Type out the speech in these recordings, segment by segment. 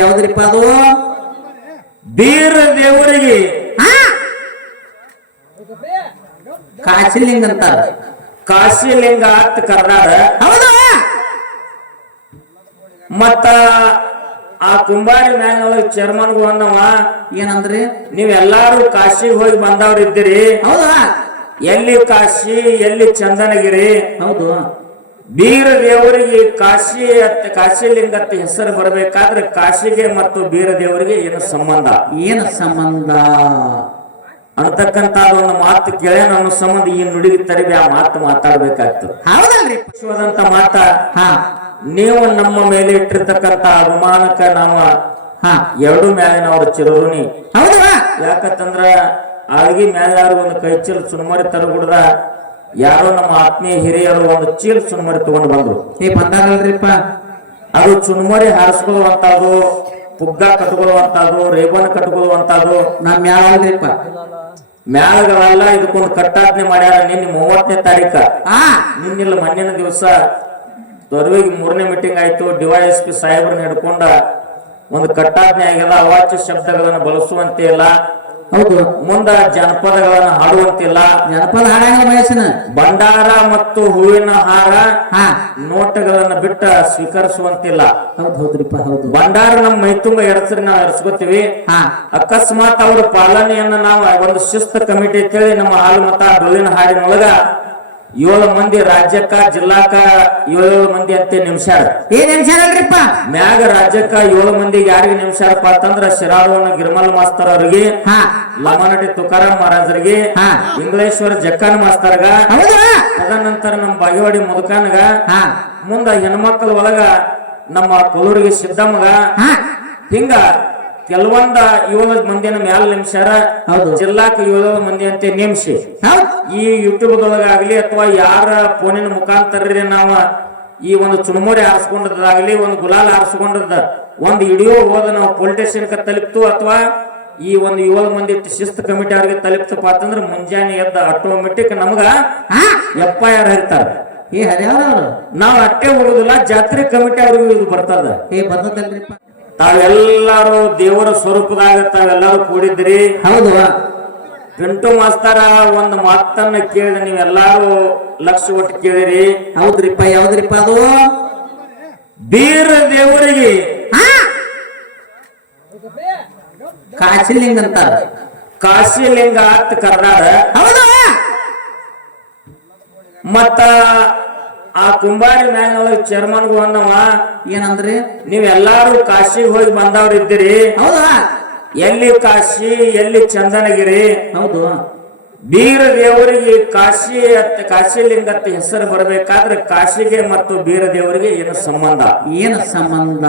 ಯಾವ್ದ್ರಿಪ್ಪ ಅದು ಬೀರ ದೇವರಿಗೆ ಕಾಶಿಲಿಂಗ ಅಂತಾರ. ಕಾಶಿಲಿಂಗ ಅಂತ ಕರ್ದಾರ. ಹೌದಾ? ಮತ್ತ ಆ ಕುಂಬಾರಿ ಮ್ಯಾಗ ಚೇರ್ಮನ್ಗೂ ಅನ್ನವ ಏನಂದ್ರಿ? ನೀವೆಲ್ಲಾರು ಕಾಶಿಗೆ ಹೋಗಿ ಬಂದವ್ರು ಇದ್ದೀರಿ. ಹೌದಾ? ಎಲ್ಲಿ ಕಾಶಿ ಎಲ್ಲಿ ಚಂದನಗಿರಿ. ಹೌದು. ಬೀರ ದೇವರಿಗೆ ಕಾಶಿಲಿಂಗ ಅಂತ ಹೆಸರು ಬರಬೇಕಾದ್ರೆ ಕಾಶಿಗೆ ಮತ್ತು ಬೀರ ದೇವರಿಗೆ ಏನು ಸಂಬಂಧ? ಏನು ಸಂಬಂಧ ಅಂತಕ್ಕಂತ ಒಂದು ಮಾತು ಕೇಳಿ ನನ್ನ ಸಂಬಂಧ ಈ ನುಡಿಗೆ ತರಬಿ ಆ ಮಾತು ಮಾತಾಡ್ಬೇಕಾಗ್ತದೆ. ಹೌದಲ್ರಿ? ಮಾತ ನೀವು ನಮ್ಮ ಮೇಲೆ ಇಟ್ಟಿರ್ತಕ್ಕಂತ ಅಭಿಮಾನಕ್ಕ ನಾವು ಎರಡು ಮ್ಯಾಲಿನವ್ರ ಚಿರಋಣಿ. ಹೌದಾ? ಯಾಕಂತಂದ್ರ ಆಳ್ಗಿ ಮ್ಯಾಲಾರು ಒಂದು ಕೈ ಚೀಲ ಸುಣ್ಮರಿ ತರಗುಡ್ದ ಯಾರೋ ನಮ್ಮ ಆತ್ಮೀಯ ಹಿರಿಯರು ಒಂದು ಚೀಲ ಸುಣ್ಮರಿ ತಗೊಂಡು ಬಂದ್ರು. ಬಂದಾರಲ್ರಿಪ್ಪ. ಅದು ಚುಣ್ಮರಿ ಹಾರಿಸ್ಕೊಳ್ಳುವಂತದ್ದು, ಪುಗ್ಗ ಕಟ್ಕೊಳ್ಳುವಂತದ್ದು, ರೇಬನ್ ಕಟ್ಕೊಳ್ಳುವಂತದ್ದು ನಮ್ ಮ್ಯಾಲ್ರಿಪ್ಪ. ಮ್ಯಾಲಗಳೆಲ್ಲ ಇದಕ್ಕೊಂದು ಕಟ್ಟಾಜ್ಞೆ ಮಾಡ್ಯಾರ. ನಿನ್ನೆ 30ನೇ ತಾರೀಕ ನಿನ್ನಿಲ್ಲ ಮಣ್ಣಿನ ದಿವಸ ದೊರವಿಗೆ 3ನೇ ಮೀಟಿಂಗ್ ಆಯ್ತು. DYSP ಸಾಹೇಬ್ರನ್ನ ಹಿಡ್ಕೊಂಡ ಒಂದು ಕಟ್ಟಾಜ್ಞೆ ಆಗ್ಯದ. ಅವಾಚ್ಯ ಶಬ್ದಗಳನ್ನು ಬಳಸುವಂತೆ ಇಲ್ಲ. ಹೌದು. ಮುಂದ ಜನಪದಗಳನ್ನು ಹಾಡುವಂತಿಲ್ಲ. ಜನಪದ ಹಾಡಂಗ ಬಯಸನ ಭಂಡಾರ ಮತ್ತು ಹೂವಿನ ಹಾರ ನೋಟಗಳನ್ನು ಬಿಟ್ಟ ಸ್ವೀಕರಿಸುವಂತಿಲ್ಲ. ಹೌದ್ರಿಪ್ಪ. ಹೌದು. ಭಂಡಾರ ನಮ್ಮ ಮೈತುಂಬ ಎಡಸ್ರಿ ನಾವು ಎಡ್ಸ್ಕೊತೀವಿ. ಅಕಸ್ಮಾತ್ ಅವ್ರ ಪಾಲನೆಯನ್ನ ನಾವು ಒಂದು ಶಿಸ್ತು ಕಮಿಟಿ ಅಂತೇಳಿ ನಮ್ಮ ಹಾಲು ಮತ ಡೊಳ್ಳಿನ ಹಾಡಿನೊಳಗ 7 ಮಂದಿ ರಾಜ್ಯಕ್ಕ ಜಿಲ್ಲಾಕ 7 ಮಂದಿ ಅಂತ ನಿಮಿಷಾರ. ಏನ್ ನಿಮಿಷಾರಲ್ರಿಪ್ಪ? ಮ್ಯಾಗ ರಾಜ್ಯಕ್ಕ 7 ಮಂದಿಗೆ ಯಾರಿಗೆ ನಿಮಿಷಾರಪ್ಪ ಅಂತಂದ್ರ ಶಿರಾಡವನ ಗಿರ್ಮಲ್ ಮಾಸ್ತರ್ ಅವರಿಗೆ, ಲಮನಟಿ ತುಕಾರಾಮ್ ಮಹಾರಾಜರಿಗೆ, ಇಂಗ್ಲೇಶ್ವರ ಜಕ್ಕಾನ್ ಮಾಸ್ತರ್ಗ, ತದನಂತರ ನಮ್ಮ ಬಾಗೇವಾಡಿ ಮುದುಕಾನ್ಗ, ಮುಂದ ಹೆಣ್ಮಕ್ಳ ಒಳಗ ನಮ್ಮ ಕೊಲ್ಲೂರಿಗೆ ಸಿದ್ದಮ್ಮಗ, ಹಿಂಗ ಕೆಲವೊಂದ 7 ಮಂದಿನ ಮ್ಯಾಲ ನಿಮಿಷಾರ. ಜಿಲ್ಲಾಕ 7 ಮಂದಿ ಅಂತ ನೇಮಿಸಿ ಈ ಯೂಟ್ಯೂಬ್ದೊಳಗಾಗ್ಲಿ ಅಥವಾ ಯಾರ ಫೋನಿನ ಮುಖಾಂತರ ನಾವು ಈ ಒಂದು ಚುಣಮುರಿ ಆರಿಸ್ಕೊಂಡದಾಗ್ಲಿ, ಒಂದು ಗುಲಾಲ್ ಆರಿಸ್ಕೊಂಡದ ಒಂದು ವಿಡಿಯೋ ಹೋದ ನಾವು ಪೊಲೀಸ್ ಸ್ಟೇಷನ್ಗೆ ತಲುಪ್ತು ಅಥವಾ ಈ ಒಂದು 7 ಮಂದಿ ಶಿಸ್ತು ಕಮಿಟಿ ಅವ್ರಿಗೆ ತಲುಪ್ತಪ್ಪ ಅಂತಂದ್ರೆ ಮುಂಜಾನೆ ಎದ್ದ ಆಟೋಮೆಟಿಕ್ ನಮಗ FIR ಹೇಳ್ತಾರೆ. ನಾವ್ ಅಟ್ಟೆ ಹೋಗುದಿಲ್ಲ, ಜಾತ್ರೆ ಕಮಿಟಿ ಅವ್ರಿಗೂ ಇದು ಬರ್ತದ. ಬರ್ತದಲ್ರಿಪ್ಪ. ತಾವೆಲ್ಲಾರು ದೇವರ ಸ್ವರೂಪದಾಗ ತಾವೆಲ್ಲಾರು ಕೂಡಿದ್ರಿ. ಹೌದು. ಪಿಂಟು ಮಾಸ್ತರ ಒಂದು ಮಾತನ್ನ ಕೇಳಿದ ನೀವೆಲ್ಲಾರು ಲಕ್ಷ ಒಟ್ಟು ಕೇಳಿರಿ. ಹೌದ್ರಿಪ್ಪ. ಯಾವ್ದ್ರಿಪ್ಪ ಅದು? ಬೀರ ದೇವರಿಗೆ ಕಾಶಿಲಿಂಗ ಅಂತಾರ. ಕಾಶಿಲಿಂಗ ಅಂತ ಕರ್ದಾರ. ಹೌದಾ? ಮತ್ತ ಆ ಕುಂಬಾರಿ ಮ್ಯಾಗ ಚೇರ್ಮನ್ಗೂ ಅನ್ನವ ಏನಂದ್ರಿ? ನೀವೆಲ್ಲಾರು ಕಾಶಿಗೆ ಹೋಗಿ ಬಂದವ್ರು ಇದ್ದೀರಿ. ಹೌದಾ? ಎಲ್ಲಿ ಕಾಶಿ ಎಲ್ಲಿ ಚಂದನಗಿರಿ. ಹೌದು. ಬೀರ ದೇವರಿಗೆ ಕಾಶಿಲಿಂಗ ಅಂತ ಹೆಸರು ಬರಬೇಕಾದ್ರೆ ಕಾಶಿಗೆ ಮತ್ತು ಬೀರ ದೇವರಿಗೆ ಏನು ಸಂಬಂಧ? ಏನು ಸಂಬಂಧ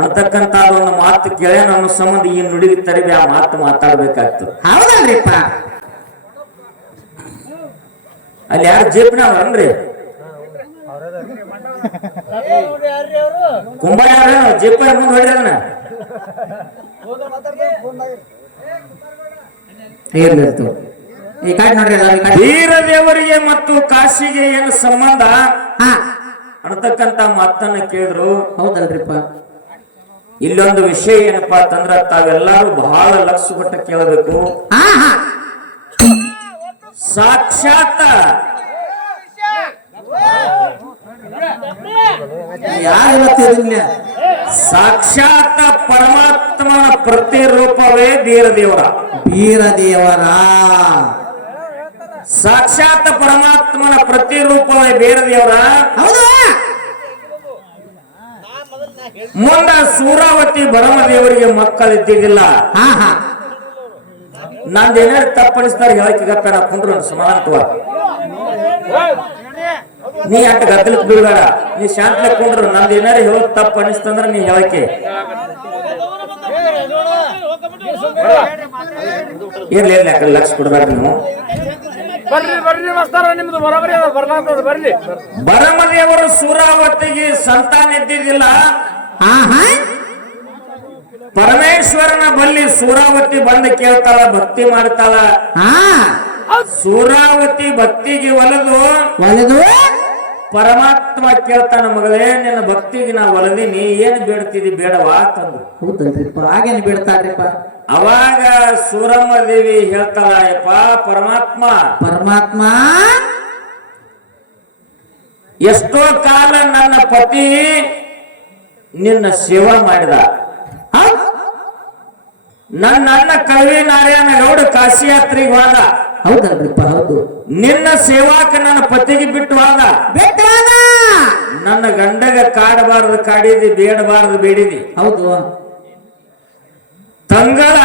ಅಂತಕ್ಕಂತ ಒಂದು ಮಾತು ಕೇಳಿ ನನ್ನ ಸಂಬಂಧ ಈ ನುಡಿಗೆ ತರಬಿ ಆ ಮಾತು ಮಾತಾಡ್ಬೇಕಾಗ್ತದೆ. ಹೌದಲ್ರಿಪ್ಪ? ಅಲ್ಲಿ ಯಾರು ಜೇಪ್ನವ್ರನ್ರಿ? ಕುಂಬಾರ ಜೇಪ ಮುಂದೆ ಹೊಡ್ರಿ ಅದನ್ನ. ಬೀರ ದೇವರಿಗೆ ಮತ್ತು ಕಾಶಿಗೆ ಏನು ಸಂಬಂಧ ಅನ್ನತಕ್ಕಂತ ಮಾತನ್ನ ಕೇಳಿದ್ರು. ಹೌದಲ್ರಿಪ್ಪ? ಇಲ್ಲೊಂದು ವಿಷಯ ಏನಪ್ಪಾ ಅಂತಂದ್ರ ತಾವೆಲ್ಲರೂ ಬಹಳ ಲಕ್ಷ ಕೊಟ್ಟ ಕೇಳಬೇಕು. ಸಾಕ್ಷಾತ್ ಸಾಕ್ಷಾತ್ ಪರಮಾತ್ಮನ ಪ್ರತಿರೂಪವೇ ಬೀರದೇವರ. ಬೀರದೇವರ ಸಾಕ್ಷಾತ್ ಪರಮಾತ್ಮನ ಪ್ರತಿರೂಪವೇ ಬೀರದೇವರ. ಮುಂದ ಸೂರಾವತಿ ಭರಮದೇವರಿಗೆ ಮಕ್ಕಳಿದ್ದಿದ್ದಿಲ್ಲ. ನಂದೇನಾರು ತಪ್ಪಣಿಸ್ತಾರೆ ಹೇಳಿಕೆ ಕುಂಡ್ರು ಸಮಾನತ್ವ. ನೀ ಅಟ್ಟ ಗದ್ದಲಕ್ ಬೀಳ್ಬೇಡ, ನೀ ಶಾಂತ ಕುಂಡ್ರು. ನಂದೇನಾರು ಹೇಳೋದು ತಪ್ಪು ಅನಿಸ್ತಂದ್ರ ನೀ ಹೇಳಿಕೆ ಇರ್ಲಿ ಲಕ್ಷ ಕೊಡ್ಬೇಡ ನೀವು. ಭರಮದೇವರು ಸೂರಾವತಿಗೆ ಸಂತಾನ ಇದ್ದಿದ್ದಿಲ್ಲ. ಪರಮೇಶ್ವರನ ಬಲ್ಲಿ ಸೂರಾವತಿ ಬಂದು ಕೇಳ್ತಾಳ, ಭಕ್ತಿ ಮಾಡ್ತಾಳ. ಸೂರಾವತಿ ಭಕ್ತಿಗೆ ಒಲೆದು ಪರಮಾತ್ಮ ಕೇಳ್ತಾನ, ಮಗಳೇ ನಿನ್ನ ಭಕ್ತಿಗೆ ನಾ ಒಲದೀನಿ, ಏನ್ ಬೇಡ್ತಿದಿ ಬೇಡವಾ ತಂದು. ಹೌದಲ್ರಿಪ್ಪ, ಹಾಗೇನು ಬಿಡ್ತಾರ್ರಿಪ್ಪ. ಅವಾಗ ಸೂರಮ್ಮ ದೇವಿ ಹೇಳ್ತಾಳ, ಯಪ್ಪ ಪರಮಾತ್ಮ ಪರಮಾತ್ಮ ಎಷ್ಟೋ ಕಾಲ ನನ್ನ ಪತಿ ನಿನ್ನ ಸೇವಾ ಮಾಡಿದ. ನನ್ನ ಅಣ್ಣ ಕವಿ ನಾರಾಯಣ ಗೌಡ ಕಾಶಿ ಯಾತ್ರೆಗೆ ಹೋದ. ಹೌದಲ್ರಿಪ್ಪ, ಹೌದು. ನಿನ್ನ ಸೇವಾಕ ನನ್ನ ಪತಿಗೆ ಬಿಟ್ಟು ಹೋದ. ನನ್ನ ಗಂಡಗ ಕಾಡಬಾರದು ಕಾಡಿದಿ, ಬೇಡಬಾರದು ಬೇಡಿದಿ. ಹೌದು. ತಂಗಳ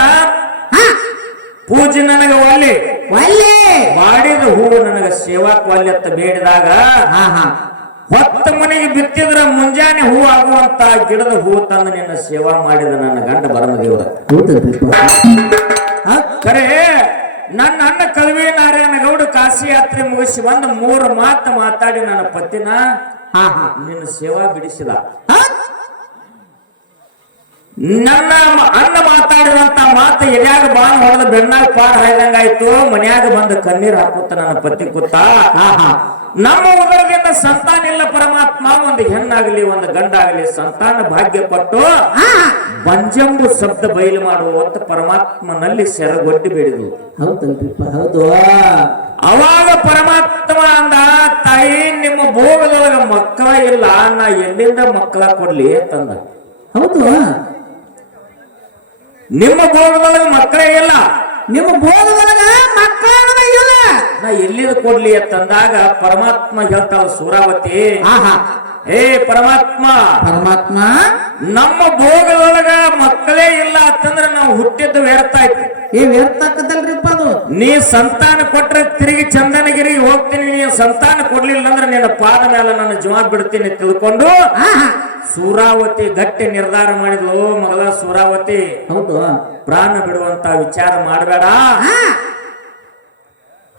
ಪೂಜೆ ನನಗ ಒಲ್ಲಿ ಮಾಡಿದ ಹೂವು ನನಗ ಸೇವಾಕ್ ಒಲ್ಲಿ ಅಂತ ಬೇಡಿದಾಗ, ಹೊತ್ತ ಮನೆಗೆ ಬಿತ್ತಿದ್ರ ಮುಂಜಾನೆ ಹೂ ಆಗುವಂತ ಗಿಡದ ಹೂವು ತಂದು ನಿನ್ನ ಸೇವಾ ಮಾಡಿದ ನನ್ನ ಗಂಡ ಬರಮದೇವರ. ಖರೆ ನನ್ನ ಅಣ್ಣ ಕಲ್ವಿ ನಾರಾಯಣ ಗೌಡ ಕಾಶಿ ಯಾತ್ರೆ ಮುಗಿಸಿ ಬಂದ 3 ಮಾತು ಮಾತಾಡಿ ನನ್ನ ಪತಿನ ನಿನ್ನ ಸೇವಾ ಬಿಡಿಸಿದ. ನನ್ನ ಅಣ್ಣ ಮಾತಾಡಿದಂತ ಮಾತು ಎಲ್ಯಾಗ ಬಾಣ ಹೊಡೆದ ಬೆನ್ನಾಗ ಪಾರ ಹಾಯ್ದಂಗಾಯ್ತು. ಮನ್ಯಾಗ ಬಂದ ಕಣ್ಣೀರ್ ಹಾಕುತ್ತ ನನ್ನ ಪತಿ ಕೂತ, ನಮ್ಮ ಉದರದಿಂದ ಸಂತಾನ ಇಲ್ಲ ಪರಮಾತ್ಮ, ಒಂದು ಹೆಣ್ಣಾಗಲಿ ಒಂದು ಗಂಡಾಗಲಿ ಸಂತಾನ ಭಾಗ್ಯ ಕೊಟ್ಟು ಬಂಜಂಬು ಶಬ್ದ ಬಯಲು ಮಾಡುವಂತ ಪರಮಾತ್ಮನಲ್ಲಿ ಸೆರಗೊಡ್ಡಿ ಬೇಡಿದ್ವು. ಹೌದು. ಅವಾಗ ಪರಮಾತ್ಮ ಅಂದ, ತಾಯಿ ನಿಮ್ಮ ಭೋಗದೊಳಗ ಮಕ್ಕಳ ಇಲ್ಲ, ನಾ ಎಲ್ಲಿಂದ ಮಕ್ಕಳ ಕೊಡ್ಲಿ ತಂದ. ಹೌದು. ನಿಮ್ಮ ಭೋಗದೊಳಗ ಮಕ್ಕಳೇ ಇಲ್ಲ, ನಿಮ್ಮ ಭೋಗದೊಳಗ ಮಕ್ಕಳ ಇಲ್ಲ, ನಾ ಎಲ್ಲಿಂದ ಕೊಡ್ಲಿ ಅಂತಂದಾಗ ಪರಮಾತ್ಮ ಹೇಳ್ತಾಳ, ಸೂರಾವತಿ ಏ ಪರಮಾತ್ಮ ಪರಮಾತ್ಮ ನಮ್ಮ ಭೋಗದೊಳಗ ಮಕ್ಕಳೇ ಇಲ್ಲ ಅಂತಂದ್ರೆ ನಾವು ಹುಟ್ಟಿದ್ದು ವ್ಯರ್ಥ ಆಯ್ತು. ವ್ಯರ್ಥಕ್ಕದಲ್ರಿಪ್ಪ ಅದು. ನೀ ಸಂತಾನ ಕೊಟ್ರೆ ತಿರುಗಿ ಚಂದನಗಿರಿಗೆ ಹೋಗ್ತೀನಿ, ನೀ ಸಂತಾನ ಕೊಡ್ಲಿಲ್ಲ ಅಂದ್ರೆ ನಿನ್ನ ಪಾದ ಮೇಲೆ ನನ್ನ ಜೀವ ಬಿಡ್ತೀನಿ ತಿಳ್ಕೊಂಡು ಸೂರಾವತಿ ಗಟ್ಟಿ ನಿರ್ಧಾರ ಮಾಡಿದ್ಲು. ಮಗಳ ಸೂರಾವತಿ, ಹೌದು, ಪ್ರಾಣ ಬಿಡುವಂತ ವಿಚಾರ ಮಾಡಬೇಡ,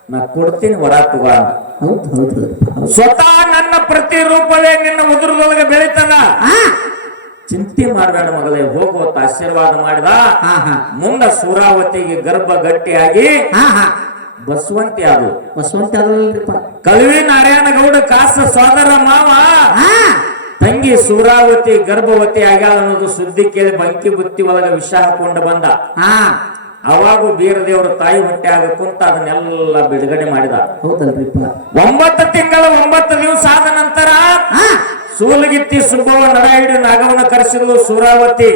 ನಾ ಕೊಡ್ತೀನಿ ವರ ತಗ. ಸ್ವತಃ ನನ್ನ ಪ್ರತಿರೂಪವೇ ನಿನ್ನ ಉದುರದೊಳಗೆ ಬೆಳೀತದ, ಚಿಂತೆ ಮಾಡಬೇಡ ಮಗಳೇ, ಹೋಗುವಂತ ಆಶೀರ್ವಾದ ಮಾಡಿದ. ಮುಂದ ಸೂರಾವತಿಗೆ ಗರ್ಭ ಗಟ್ಟಿಯಾಗಿ ಬಸವಂತಿ ಅದು. ಕಲ್ವಿ ನಾರಾಯಣ ಗೌಡ ಕಾಸ ಸೋದರ ಮಾವ ತಂಗಿ ಸೂರಾವತಿ ಗರ್ಭವತಿ ಆಗ್ಯಾಳ ಅನ್ನೋದು ಸುದ್ದಿ ಕೇಳಿ ಬಂಕಿ ಬುತ್ತಿ ಒಳಗ ವಿಷ ಹಾಕೊಂಡು ಬಂದ. ಅವಾಗ ಬೀರದೇವರ ತಾಯಿ ಹೊಟ್ಟೆಯಾಗ ಕುಂತ ಅದನ್ನೆಲ್ಲ ಬಿಡುಗಡೆ ಮಾಡಿದ. 9 ತಿಂಗಳ 9 ದಿವಸ ಆದ ನಂತರ ಸೂಲಗಿತ್ತಿ ಸುಬ್ಬವ ನಡ ಹಿಡಿ ನಾಗವನ ಕರೆಸಿದ್ಲು ಸೂರಾವತಿ.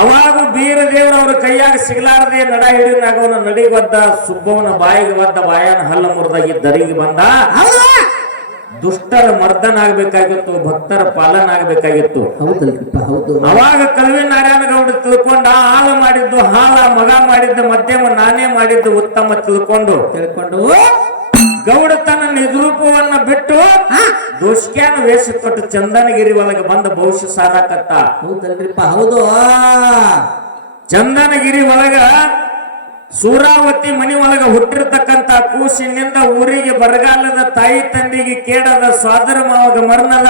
ಅವಾಗ ಬೀರದೇವ್ರ ಅವ್ರ ಕೈಯಾಗ ಸಿಗಲಾರದೆ ನಡ ಹಿಡಿ ನಾಗವನ ನಡಿಗೆ ಒದ್ದ, ಸುಬ್ಬವನ ಬಾಯಿಗೆ ಒದ್ದ, ಬಾಯನ ಹಲ್ಲ ಮುರಿದಾಗಿ ದರಿಗೆ ಬಂದ. ದುಷ್ಟರ ಮರ್ದನ ಆಗ್ಬೇಕಾಗಿತ್ತು, ಭಕ್ತರ ಪಾಲನ ಆಗ್ಬೇಕಾಗಿತ್ತು. ಅವಾಗ ಕಲ್ವಿ ನಾರಾಯಣ ಗೌಡ ತಿಳ್ಕೊಂಡ, ಹಾಳ ಮಾಡಿದ್ದು ಹಾಳ, ಮಗ ಮಾಡಿದ್ದು ಮಧ್ಯಮ, ನಾನೇ ಮಾಡಿದ್ದು ಉತ್ತಮ ತಿಳ್ಕೊಂಡು ಗೌಡ ತನ್ನ ನಿಜರೂಪವನ್ನ ಬಿಟ್ಟು ದುಷ್ಕ್ಯಾನ ವೇಷ ಕೊಟ್ಟು ಚಂದನಗಿರಿ ಒಳಗೆ ಬಂದ ಭವಿಷ್ಯ ಸಾರಾಕತ್ತ. ಹೌದು. ಚಂದನಗಿರಿ ಒಳಗ ಸೂರಾವತಿ ಮನಿ ಒಳಗ ಹುಟ್ಟಿರ್ತಕ್ಕಂತ ಕೂಸಿನಿಂದ ಊರಿಗೆ ಬರಗಾಲದ ತಾಯಿ ತಂದೆಗೆ ಕೇಡದ ಸೋದರ ಮಾವಗ ಮರಣದ.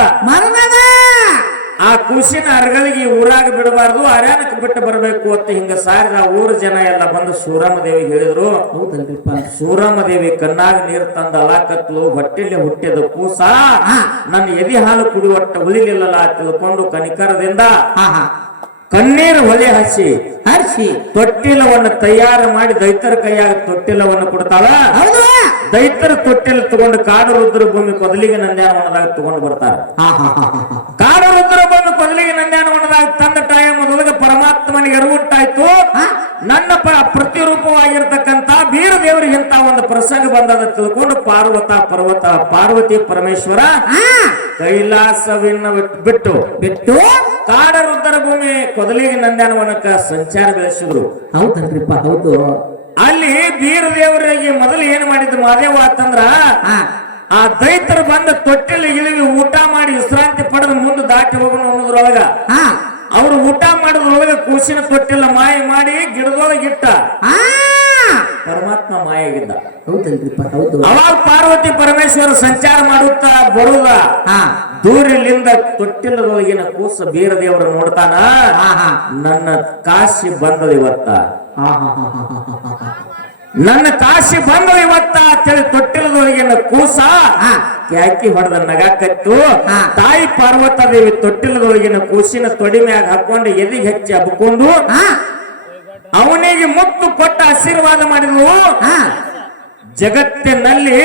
ಆ ಕೂಸಿನ ಅರಗಳಿಗೆ ಊರಾಗ ಬಿಡಬಾರ್ದು, ಅರ್ಯಾನಕ್ಕೆ ಬಿಟ್ಟು ಬರಬೇಕು ಅಂತ ಹಿಂಗ ಸಾರಿದ ಊರ ಜನ ಎಲ್ಲ ಬಂದು ಸೂರಮ್ಮ ದೇವಿಗೆ ಹೇಳಿದ್ರು. ಸೂರಮ್ಮ ದೇವಿ ಕಣ್ಣಾಗ ನೀರು ತಂದ ಅಲಾಕತ್ಲು, ಹೊಟ್ಟೆಲಿ ಹುಟ್ಟಿದ ಕೂಸ ನನ್ನ ಎದಿ ಹಾಲು ಕುಡಿಯುವಟ್ಟ ಉಳಿಲಿಲ್ಲ ತಿಳ್ಕೊಂಡು ಕನಿಕರದಿಂದ ಕಣ್ಣೀರು ಹೊಳೆ ಹರಿಸಿ ತೊಟ್ಟಿಲವನ್ನು ತಯಾರು ಮಾಡಿ ದೈತರ ಕೈಯಾಗ ತೊಟ್ಟಿಲವನ್ನು ಕೊಡ್ತಾಳ. ದೈತರ ತೊಟ್ಟಿಲ ತಗೊಂಡು ಕಾಡು ರುದ್ರ ಭೂಮಿ ಕೊದಲಿಗೆ ನಂದ್ಯಾನವನದಾಗ ತಗೊಂಡು ಬರ್ತಾರ. ಕಾಡು ರುದ್ರ ಭೂಮಿ ಕೊದಲಿಗೆ ನಂದ್ಯಾನವನದಾಗ ತಂದ ಟೈಮದೊಳಗೆ ಪರಮಾತ್ಮನಿಗೆ ಅರಿವುಂಟಾಯ್ತು. ನನ್ನ ಪ್ರತಿರೂಪವಾಗಿರ್ತಕ್ಕಂತ ಬೀರ ದೇವರಿಗೆ ಇಂತ ಒಂದು ಪ್ರಸಂಗ ಬಂದದ ತಿಳ್ಕೊಂಡು ಪಾರ್ವತಿ ಪರಮೇಶ್ವರ ಕೈಲಾಸವನ್ನ ಬಿಟ್ಟು ಕಾಡ ರುದ್ರ ಭೂಮಿ ಕೊದಲಿಗೆ ನಂದ್ಯಾನವನಕ್ಕ ಸಂಚಾರ ಬೆಳೆಸಿದ್ರು. ಹೌದು. ಅಲ್ಲಿ ಬೀರ ದೇವರಿಗೆ ಮೊದಲು ಏನ್ ಮಾಡಿದ್ರು ಮಾದೇವ ಅಂತಂದ್ರ, ಆ ದೈತರು ಬಂದ ತೊಟ್ಟಿಲಿ ಇಳಿವಿ ಊಟ ಮಾಡಿ ವಿಶ್ರಾಂತಿ ಪಡೆದು ಮುಂದೆ ದಾಟಿ ಹೋಗೋಣ ಅನ್ನೋದ್ರೊಳಗ ಅವ್ರು ಊಟ ಮಾಡೋದ್ರೊಳಗ ಕೂಸಿನ ತೊಟ್ಟಿಲ್ಲ ಮಾಯ ಮಾಡಿ ಗಿಡದೊಳಗಿಟ್ಟ ಪರಮಾತ್ಮ ಮಾಯಾಗಿದ್ದ. ಅವಾಗ ಪಾರ್ವತಿ ಪರಮೇಶ್ವರ ಸಂಚಾರ ಮಾಡುತ್ತಾ ಬರುದ ದೂರಿಲಿಂದ ತೊಟ್ಟಿಲದೊಳಗಿನ ಕೂಸ ಬೀರ ದೇವರು ನೋಡ್ತಾನ, ನನ್ನ ಕಾಶಿ ಬಂದದ ಇವತ್ತ. ನನ್ನ ಕಾಶಿ ಬಂದು ಇವತ್ತ ಅಂತೇಳಿ ತೊಟ್ಟಿಲದೊಳಗಿನ ಕೂಸ ಯಾಕಿ ಹೊಡೆದ ನಗಾಕತ್ತು. ತಾಯಿ ಪಾರ್ವತ ದೇವಿ ತೊಟ್ಟಿಲದೊಳಗಿನ ಕೂಸಿನ ತೊಡಿ ಮ್ಯಾಗ ಹಾಕೊಂಡು ಎದಿಗೆ ಹಚ್ಚಿ ಹಬ್ಕೊಂಡು ಅವನಿಗೆ ಮುತ್ತು ಕೊಟ್ಟ ಆಶೀರ್ವಾದ ಮಾಡಿದ್ವು. ಜಗತ್ತಿನಲ್ಲಿ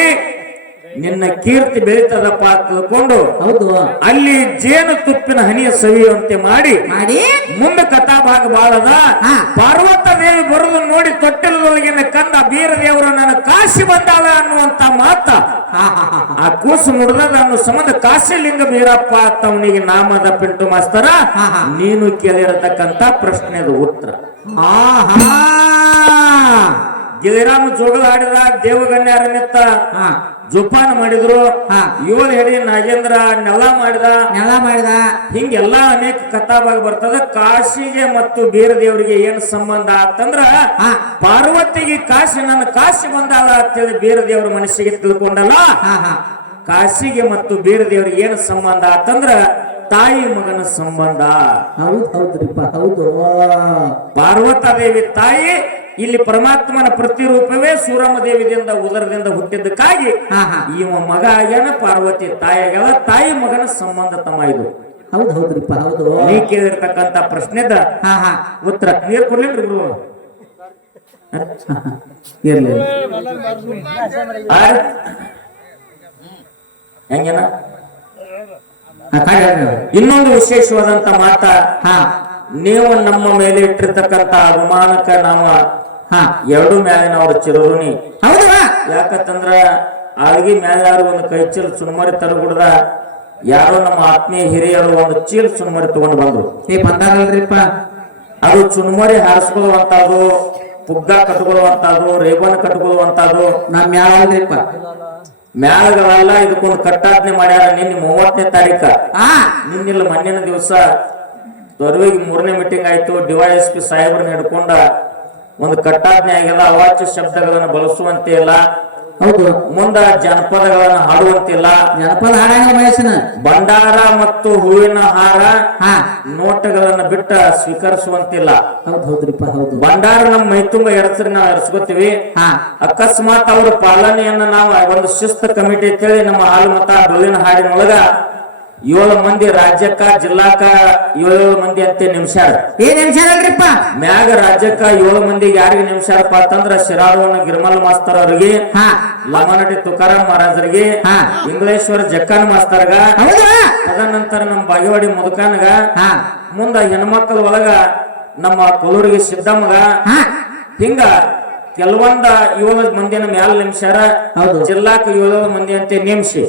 ನಿನ್ನ ಕೀರ್ತಿ ಬೆಳೀತದಪ್ಪ ತಿಳ್ಕೊಂಡು ಹೌದು ಅಲ್ಲಿ ಜೇನು ತುಪ್ಪಿನ ಹನಿಯ ಸವಿಯುವಂತೆ ಮಾಡಿ ಮುಂದೆ ಕಥಾಭಾಗ ಬಾಳದ. ಪಾರ್ವತ ದೇವಿ ಬರುದು ನೋಡಿ ತೊಟ್ಟಿಲದೊಳಗಿನ ಕಂದ ಬೀರ ದೇವರು ನನ್ನ ಕಾಶಿ ಬಂದಾವ ಅನ್ನುವಂತ ಮಾತ ಆ ಕೂಸು ನುಡಿದ ಅನ್ನೋ ಸಂಬಂಧ ಕಾಶಿಲಿಂಗ ಬೀರಪ್ಪ ಅಂತ ಅವನಿಗೆ ನಾಮದ ಪಿಂಟು ಮಾಸ್ತರ ನೀನು ಕೇಳಿರತಕ್ಕಂತ ಪ್ರಶ್ನೆದು ಉತ್ತರ. ಗಿರಿರಾಮ ಜೋಗಳ ಆಡಿದ ದೇವಗಣ್ಯರ ನಿತ್ತ ಜೋಪಾನ ಮಾಡಿದ್ರು. 7 ಹೆಡಿ ನಾಗೇಂದ್ರ ನೆಲ ಮಾಡಿದ ಹಿಂಗೆಲ್ಲಾ ಅನೇಕ ಕಥಾಭಾಗ ಬರ್ತದ. ಕಾಶಿಗೆ ಮತ್ತು ಬೀರ ದೇವರಿಗೆ ಏನ್ ಸಂಬಂಧ ಅಂತಂದ್ರ ಪಾರ್ವತಿಗೆ ಕಾಶಿ ನನ್ನ ಕಾಶಿ ಬಂದಾಳ ಅಂತೇಳಿ ಬೀರ ದೇವರ ಮನಸ್ಸಿಗೆ ತಿಳ್ಕೊಂಡಲ್ಲ. ಕಾಶಿಗೆ ಮತ್ತು ಬೀರ ದೇವರಿಗೆ ಏನ್ ಸಂಬಂಧ ಅಂತಂದ್ರ ತಾಯಿ ಮಗನ ಸಂಬಂಧ. ಹೌದ್ರಿಪ್ಪ ಹೌದು. ಪಾರ್ವತ ದೇವಿ ತಾಯಿ, ಇಲ್ಲಿ ಪರಮಾತ್ಮನ ಪ್ರತಿರೂಪವೇ ಸೂರಮ್ಮ ದೇವಿಯಿಂದ ಉದರದಿಂದ ಹುಟ್ಟಿದ್ದಕ್ಕಾಗಿ ಇವ ಮಗ ಆಗ್ಯಾನ, ಪಾರ್ವತಿ ತಾಯಿ ಆಗ್ಯಾವ. ತಾಯಿ ಮಗನ ಸಂಬಂಧ ತಮ್ಮ ಇದು. ಹೌದ್ರಿಪ್ಪ ಹೌದು. ನೀ ಕೇಳಿರ್ತಕ್ಕಂತ ಪ್ರಶ್ನೆದ ಉತ್ತರ ನೀರ್ ಕೊಡ್ಲಿಲ್ರಿ ಗುರು? ಇರ್ಲಿ ಹೆಂಗೇನ? ಇನ್ನೊಂದು ವಿಶೇಷವಾದಂತ ಮಾತ, ನೀವು ನಮ್ಮ ಮೇಲೆ ಇಟ್ಟಿರ್ತಕ್ಕಂತ ಅಭಿಮಾನಕ್ಕ ನಾವು 2 ಮ್ಯಾಲಿನವ್ರ ಚಿರುರುಣಿ. ಹೌದಾ? ಯಾಕಂತಂದ್ರ ಆಳ್ಗಿ ಮ್ಯಾಲಾರು ಒಂದು ಕೈ ಚೀಲ ಚುನ್ಮರಿ ತರಗುಡ್ದ ಯಾರೋ ನಮ್ಮ ಆತ್ಮೀಯ ಹಿರಿಯರು ಒಂದು ಚೀಲ ಚುನ್ಮರಿ ತಗೊಂಡು ಬಂದ್ರು. ಬಂದಾರಲ್ರಿಪ್ಪ. ಅದು ಚುನ್ಮರಿ ಹಾರಿಸ್ಕೊಳ್ಳುವಂತದ್ದು, ಪುಗ್ಗ ಕಟ್ಕೊಳ್ಳುವಂತದ್ದು, ರೇಬನ್ ಕಟ್ಕೊಳ್ಳುವಂತದ್ದು ನಮ್ ಮ್ಯಾಲಲ್ರಿಪ್ಪ. ಮ್ಯಾಲಗಳೆಲ್ಲ ಇದಕ್ಕೊಂದು ಕಟ್ಟಾಜ್ಞೆ ಮಾಡ್ಯಾರ. ನಿನ್ನೆ 30ನೇ ತಾರೀಕ ನಿನ್ನಿಲ್ಲ ಮೊನ್ನಿನ ದಿವಸ ದೊರವಿಗೆ 3ನೇ ಮೀಟಿಂಗ್ ಆಯ್ತು. DYSP ಸಾಹೇಬ್ರನ್ನ ಹಿಡ್ಕೊಂಡ ಒಂದು ಕಟ್ಟಾಜ್ಞೆ ಆಗ್ಯದ. ಅವಾಚ್ಯ ಶಬ್ದಗಳನ್ನು ಬಳಸುವಂತೆ ಇಲ್ಲ. ಹೌದು. ಮುಂದ ಜನಪದಗಳನ್ನು ಹಾಡುವಂತಿಲ್ಲ. ಜನಪದ ಹಾಡಂಗ ವಯಸ್ಸಿನ ಭಂಡಾರ ಮತ್ತು ಹೂವಿನ ಹಾರ ನೋಟಗಳನ್ನ ಬಿಟ್ಟ ಸ್ವೀಕರಿಸುವಂತಿಲ್ಲ. ಹೌದ್ರಿಪ್ಪ ಹೌದು. ಭಂಡಾರ ನಮ್ಮ ಮೈತುಂಬ ಎರಡ್ಸರಿ ನಾವು ಎರಸ್ಕೋತೀವಿ. ಅಕಸ್ಮಾತ್ ಅವ್ರ ಪಾಲನೆಯನ್ನ ನಾವು ಒಂದು ಶಿಸ್ತು ಕಮಿಟಿ ಅಂತೇಳಿ ನಮ್ಮ ಹಾಲು ಮತ ಡೊಳ್ಳಿನ ಹಾಡಿನೊಳಗ 7 ಮಂದಿ ರಾಜ್ಯಕ್ಕ ಜಿಲ್ಲಾಕ 7 ಮಂದಿ ಅಂತ ನಿಮಿಷಾರ. ಏನ್ ನಿಮಿಷಾರಲ್ರಿಪ್ಪ? ಮ್ಯಾಗ ರಾಜ್ಯಕ್ಕ 7 ಮಂದಿಗೆ ಯಾರಿಗೆ ನಿಮಿಷಾರಪ್ಪ ಅಂತಂದ್ರ ಶಿರಾಳವನ್ನ ಗಿರ್ಮಲ್ ಮಾಸ್ತರ್ ಅವ್ರಿಗೆ, ಲಮನಟಿ ತುಕಾರಾಮ್ ಮಹಾರಾಜರಿಗೆ, ಇಂಗ್ಲೇಶ್ವರ ಜಕ್ಕನ್ ಮಾಸ್ತರ್ಗ, ತದನಂತರ ನಮ್ಮ ಬಾಗೇವಾಡಿ ಮುದುಕನ್ಗ, ಮುಂದ ಹೆಣ್ಮಕ್ಳ ಒಳಗ ನಮ್ಮ ಕೊಲ್ಲೂರಿಗೆ ಸಿದ್ದಮ್ಮಗ, ಹಿಂಗ ಕೆಲವೊಂದ 7 ಮಂದಿನ ಮ್ಯಾಲ ನಿಮಿಷಾರ. ಜಿಲ್ಲಾಕ 7 ಮಂದಿ ಅಂತ ನೇಮಿಸಿ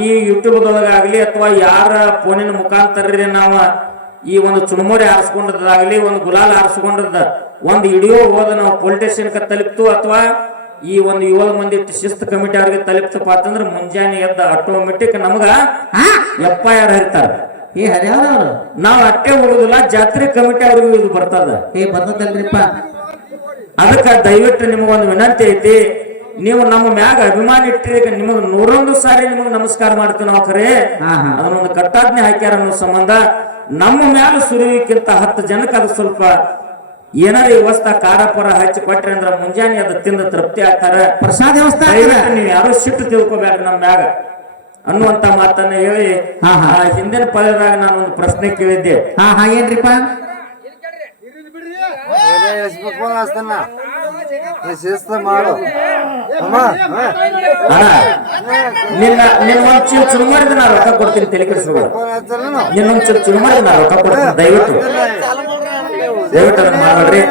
ಈ ಯೂಟ್ಯೂಬ್ದೊಳಗಾಗ್ಲಿ ಅಥವಾ ಯಾರ ಫೋನಿನ ಮುಖಾಂತರ ನಾವ ಈ ಒಂದು ಚುಣಮುರಿ ಆರಿಸ್ಕೊಂಡದಾಗ್ಲಿ, ಒಂದು ಗುಲಾಲ್ ಆರಿಸ್ಕೊಂಡದ ಒಂದು ವಿಡಿಯೋ ಹೋದ ನಾವು ಪೊಲೀಸ್ ಸ್ಟೇಷನ್ಗೆ ತಲುಪ್ತು ಅಥವಾ ಈ ಒಂದು 7 ಮಂದಿ ಶಿಸ್ತು ಕಮಿಟಿ ಅವ್ರಿಗೆ ತಲುಪ್ತಪ್ಪ ಅಂತಂದ್ರ ಮುಂಜಾನೆ ಎದ್ದ ಆಟೋಮೆಟಿಕ್ ನಮಗ FIR ಹರಿತಾರ. ನಾವ್ ಅಟ್ಟೆ ಹೋಗುದಿಲ್ಲ, ಜಾತ್ರೆ ಕಮಿಟಿ ಅವ್ರಿಗೂ ಇದು ಬರ್ತದ. ಬರ್ತದಲ್ರಿಪ್ಪ. ಅದಕ್ಕ ದಯವಿಟ್ಟು ನಿಮಗೊಂದು ವಿನಂತಿ ಐತಿ, ನೀವು ನಮ್ಮ ಮ್ಯಾಗ ಅಭಿಮಾನ ಇಟ್ಟಿದ್ರೆ ನಿಮಗ್ 101 ಸಾರಿ ನಿಮಗ್ ನಮಸ್ಕಾರ ಮಾಡ್ತೀವಿ ನಾವು. ಖರೆ ಅದನ್ನೊಂದು ಕಟ್ಟಾಜ್ಞೆ ಹಾಕ್ಯಾರ ಅನ್ನೋ ಸಂಬಂಧ ನಮ್ಮ ಮ್ಯಾಲ ಸುರಿಯೋಕ್ಕಿಂತ 10 ಜನಕ್ಕೆ ಅದು ಸ್ವಲ್ಪ ಏನಾರ ವ್ಯವಸ್ಥೆ ಖಾರ ಪರ ಹಚ್ಚಿ ಕೊಟ್ರಿ ಅಂದ್ರ ಮುಂಜಾನೆ ಅದು ತಿಂದ ತೃಪ್ತಿ ಆಗ್ತಾರ. ಪ್ರಸಾದ ವ್ಯವಸ್ಥೆ ನೀವು ಯಾರು ಸಿಟ್ಟು ತಿಳ್ಕೊಬೇಡ್ರಿ ನಮ್ಮ ಮ್ಯಾಗ ಅನ್ನುವಂತ ಮಾತನ್ನ ಹೇಳಿ ಹಿಂದಿನ ಪದದಾಗ ನಾನು ಒಂದು ಪ್ರಶ್ನೆ ಕೇಳಿದ್ದೆ. ಏನ್ರಿಪ್ಪ? ನಿನ್ನೊಂದ್ ಚೀಲ ಚುರುಮರಿದ ನಾ ರೊಕ್ಕ ಕೊಡ್ತೀನಿ, ತಲೆ ಕೆಡಿಸ್ಬೇಡ. ನಿನ್ನೊಂದ್ ಚೀಲ ಚುರುಮರಿದ ನಾ ರೊಕ್ಕ ಕೊಡ್ತೀನಿ, ದಯವಿಟ್ಟು ಅದನ್ನ ಮಾಡ್ಬೇಡ್ರಿ.